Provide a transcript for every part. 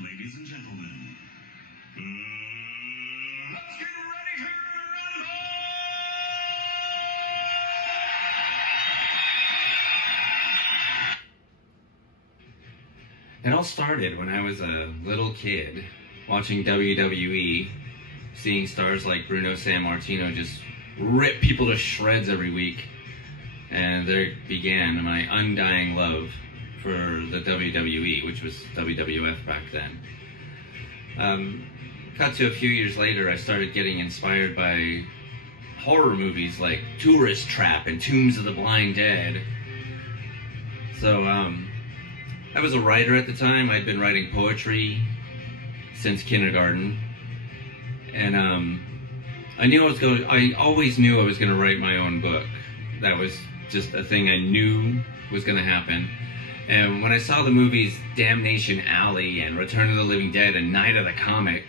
Ladies and gentlemen, let's get ready to rumble! It all started when I was a little kid watching WWE, seeing stars like Bruno Sammartino just rip people to shreds every week. And there began my undying love for the WWE, which was WWF back then. Cut to a few years later, I started getting inspired by horror movies like Tourist Trap and Tombs of the Blind Dead. So, I was a writer at the time. I'd been writing poetry since kindergarten. And I always knew I was going to write my own book. That was just a thing I knew was going to happen. And when I saw the movies Damnation Alley and Return of the Living Dead and Night of the Comet,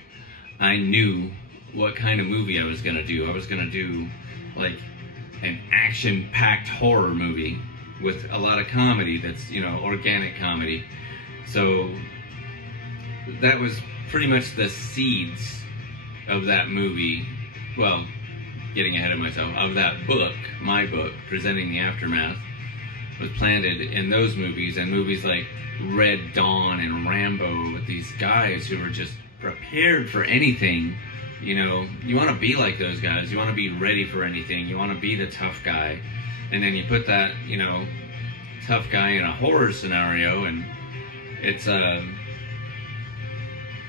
I knew what kind of movie I was going to do. I was going to do like an action-packed horror movie with a lot of comedy that's, you know, organic comedy. So that was pretty much the seeds of that movie. Well, getting ahead of myself, of that book, my book, Presenting the Aftermath, was planted in those movies, and movies like Red Dawn and Rambo, with these guys who were just prepared for anything. You know, you want to be like those guys. You want to be ready for anything. You want to be the tough guy. And then you put that, you know, tough guy in a horror scenario, and it's,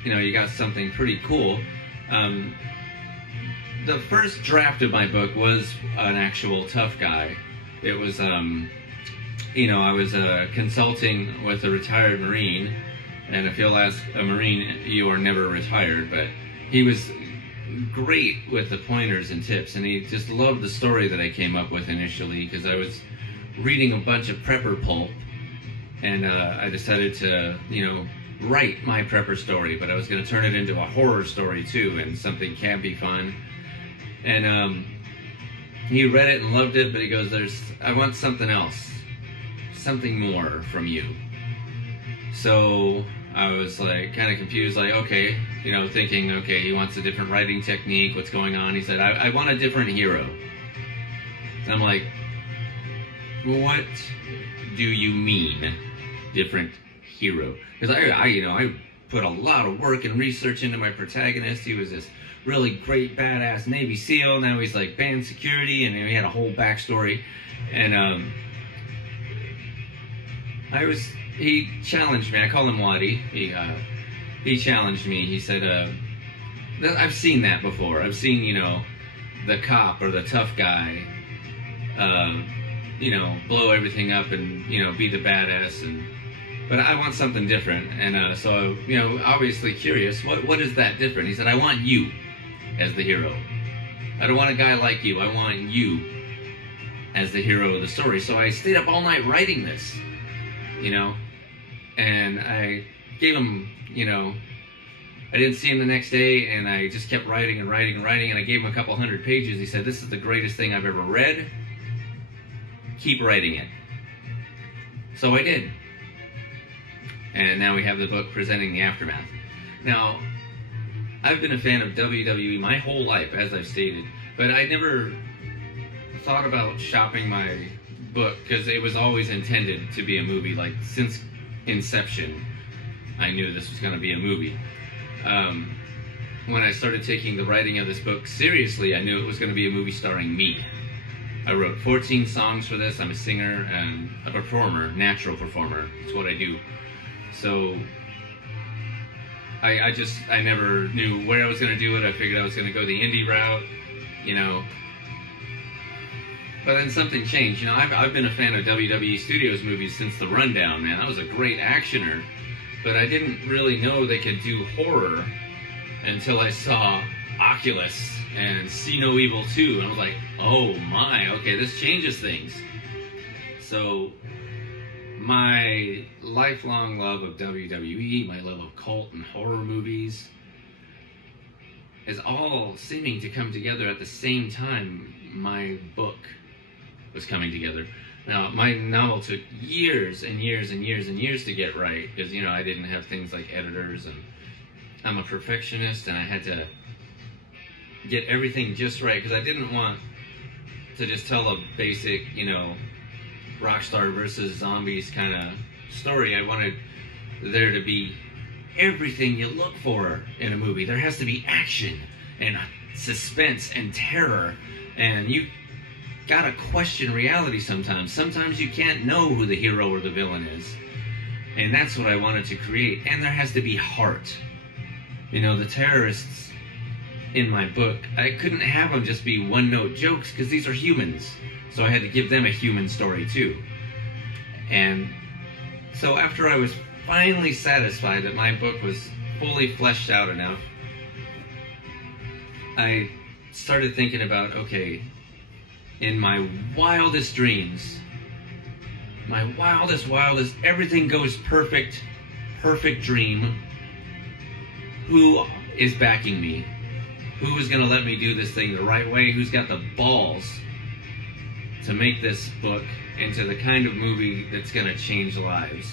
you know, you got something pretty cool. The first draft of my book was an actual tough guy. It was, you know, I was consulting with a retired Marine, and if you'll ask a Marine, you are never retired, but he was great with the pointers and tips, and he just loved the story that I came up with initially, because I was reading a bunch of prepper pulp, and I decided to, you know, write my prepper story, but I was going to turn it into a horror story too, and something campy fun. And he read it and loved it, but he goes, I want something else. Something more from you. So I was like kind of confused, like, okay, you know, thinking, okay, he wants a different writing technique, what's going on? He said, I want a different hero. And I'm like, what do you mean, different hero? Because I put a lot of work and research into my protagonist. He was this really great badass Navy SEAL. Now he's like band security, and he had a whole backstory. And he challenged me. I call him Waddy. He challenged me. He said, I've seen that before. I've seen, you know, the cop or the tough guy, you know, blow everything up and, you know, be the badass. But I want something different. And so, you know, obviously curious, what is that different? He said, I want you as the hero. I don't want a guy like you. I want you as the hero of the story. So I stayed up all night writing this, you know, and I gave him, you know, I didn't see him the next day, and I just kept writing and writing and writing, and I gave him a couple hundred pages. He said, this is the greatest thing I've ever read. Keep writing it. So I did. And now we have the book Presenting the Aftermath. Now, I've been a fan of WWE my whole life, as I've stated, but I never thought about shopping my book, because it was always intended to be a movie. Like, since inception, I knew this was going to be a movie. When I started taking the writing of this book seriously, I knew it was going to be a movie starring me. I wrote 14 songs for this. I'm a singer and a performer, natural performer. It's what I do. So I never knew where I was going to do it. I figured I was going to go the indie route, you know. But then something changed. You know, I've been a fan of WWE Studios movies since The Rundown, man. That was a great actioner. But I didn't really know they could do horror until I saw Oculus and See No Evil 2. And I was like, oh my, okay, this changes things. So my lifelong love of WWE, my love of cult and horror movies, is all seeming to come together at the same time my book was coming together. Now, my novel took years and years and years and years to get right because, you know, I didn't have things like editors, and I'm a perfectionist, and I had to get everything just right because I didn't want to just tell a basic, you know, Rockstar versus zombies kind of story. I wanted there to be everything you look for in a movie. There has to be action and suspense and terror, and you gotta question reality sometimes. Sometimes you can't know who the hero or the villain is, and that's what I wanted to create. And there has to be heart. You know, the terrorists in my book, I couldn't have them just be one-note jokes because these are humans, so I had to give them a human story too. And so after I was finally satisfied that my book was fully fleshed out enough, I started thinking about, okay, in my wildest dreams, my wildest, everything goes perfect dream, who is backing me? Who is going to let me do this thing the right way? Who's got the balls to make this book into the kind of movie that's going to change lives?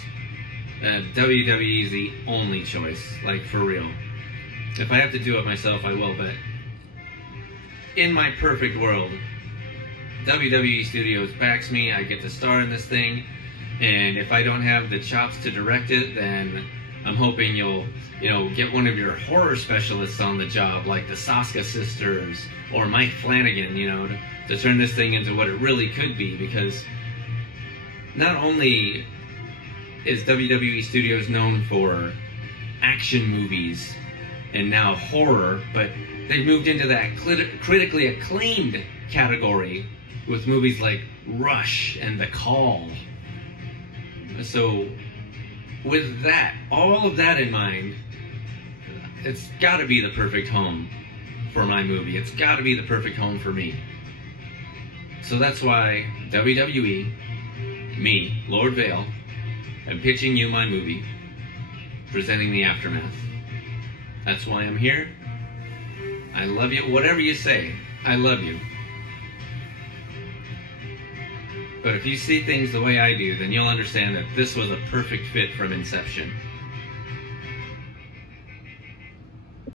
WWE is the only choice, like, for real. If I have to do it myself, I will, but in my perfect world, WWE Studios backs me, I get to star in this thing, and if I don't have the chops to direct it, then I'm hoping you'll, you know, get one of your horror specialists on the job, like the Tascha sisters, or Mike Flanagan, you know, to turn this thing into what it really could be, because not only is WWE Studios known for action movies and now horror, but they've moved into that critically acclaimed category with movies like Rush and The Call. So with that, all of that in mind, it's got to be the perfect home for my movie. It's got to be the perfect home for me. So that's why WWE, me, Lord Vale, I'm pitching you my movie, presenting The Aftermath. That's why I'm here. I love you. Whatever you say, I love you. But if you see things the way I do, then you'll understand that this was a perfect fit from inception.